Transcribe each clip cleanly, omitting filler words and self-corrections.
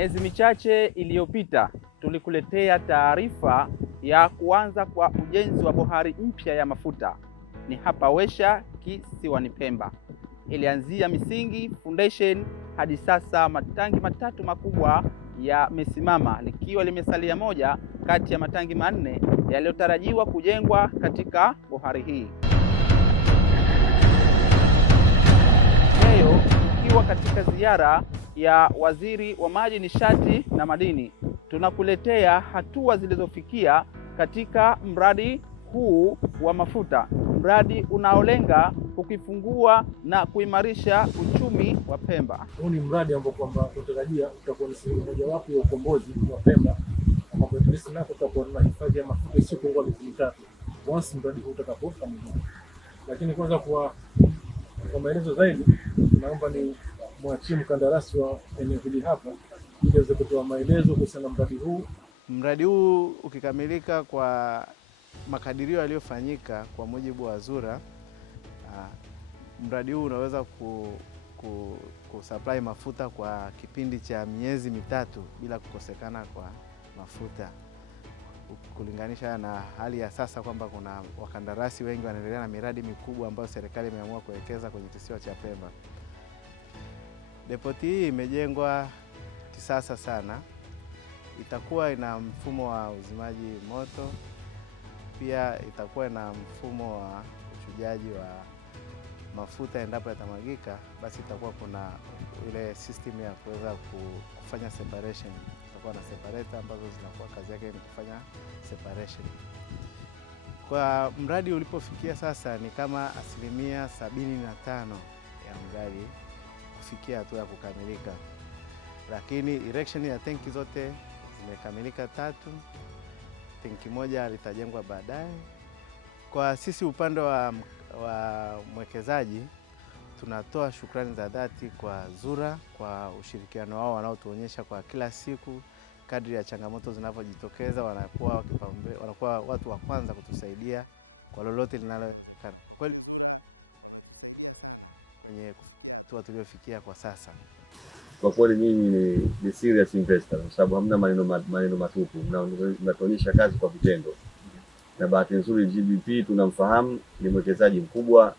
Miezi michache iliyopita tulikuletea taarifa ya kuanza kwa ujenzi wa bohari mpya ya mafuta ni hapa Wesha kisiwani Pemba. Ilianzia misingi foundation, hadi sasa matangi matatu makubwa yamesimama, likiwa limesalia moja kati ya matangi manne yaliyotarajiwa kujengwa katika bohari hii. Leo ikiwa katika ziara ya Waziri wa Maji, Nishati na Madini, tunakuletea hatua zilizofikia katika mradi huu wa mafuta, mradi unaolenga kukifungua na kuimarisha uchumi wa Pemba. Huu ni mradi ambao kwamba tunatarajia utakuwa ni sehemu mojawapo ya ukombozi wa Pemba, ambapo nako tutakuwa na hifadhi ya mafuta isiyopungua miezi mitatu once mradi huu utakapokamilika. Lakini kwanza kwa maelezo zaidi, naomba ni mwachie mkandarasi wa eneo hili hapa ili aweze kutoa maelezo kuhusiana na mradi huu. Mradi huu ukikamilika kwa makadirio yaliyofanyika kwa mujibu wa ZURA, mradi huu unaweza kusupply mafuta kwa kipindi cha miezi mitatu bila kukosekana kwa mafuta, kulinganisha na hali ya sasa kwamba kuna wakandarasi wengi wanaendelea na miradi mikubwa ambayo serikali imeamua kuwekeza kwenye kisiwa cha Pemba. Depoti hii imejengwa kisasa sana, itakuwa ina mfumo wa uzimaji moto, pia itakuwa na mfumo wa uchujaji wa mafuta endapo yatamwagika, basi itakuwa kuna ile system ya kuweza kufanya separation. Itakuwa na separator ambazo zinakuwa kazi yake ni kufanya separation. Kwa mradi ulipofikia sasa ni kama 75% ya mradi kufikia hatua ya kukamilika, lakini erection ya tenki zote zimekamilika 3. Tenki moja litajengwa baadaye. Kwa sisi upande wa mwekezaji, tunatoa shukrani za dhati kwa ZURA kwa ushirikiano wao wanaotuonyesha kwa kila siku. Kadri ya changamoto zinavyojitokeza, wanakuwa watu wa kwanza kutusaidia kwa lolote linalowezekana. Kweli kwenye hatua tuliofikia kwa sasa, kwa kweli nyinyi ni serious investor, kwa sababu hamna maneno matupu, mnatuonyesha kazi kwa vitendo. Na bahati nzuri GBP tunamfahamu, ni mwekezaji mkubwa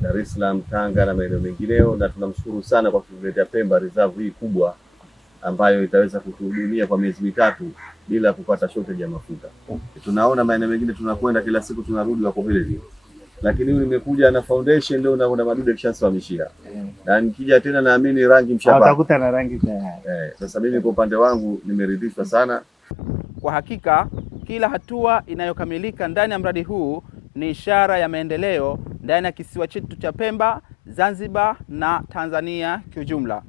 Dar es Salaam, Tanga na maeneo mengineo, na tunamshukuru sana kwa kutuletea Pemba reserve hii kubwa ambayo itaweza kutuhudumia kwa miezi mitatu bila kupata shortage ya mafuta. Tunaona maeneo mengine tunakwenda kila siku tunarudi wako vile vile, lakini huyu nimekuja na foundation ndio unaona madude kishasimamishia. Na nikija tena naamini rangi mshapa utakuta na rangi tayari. Sasa mimi kwa upande wangu nimeridhishwa sana. Kwa hakika kila hatua inayokamilika ndani ya mradi huu ni ishara ya maendeleo ndani ya kisiwa chetu cha Pemba, Zanzibar na Tanzania kiujumla.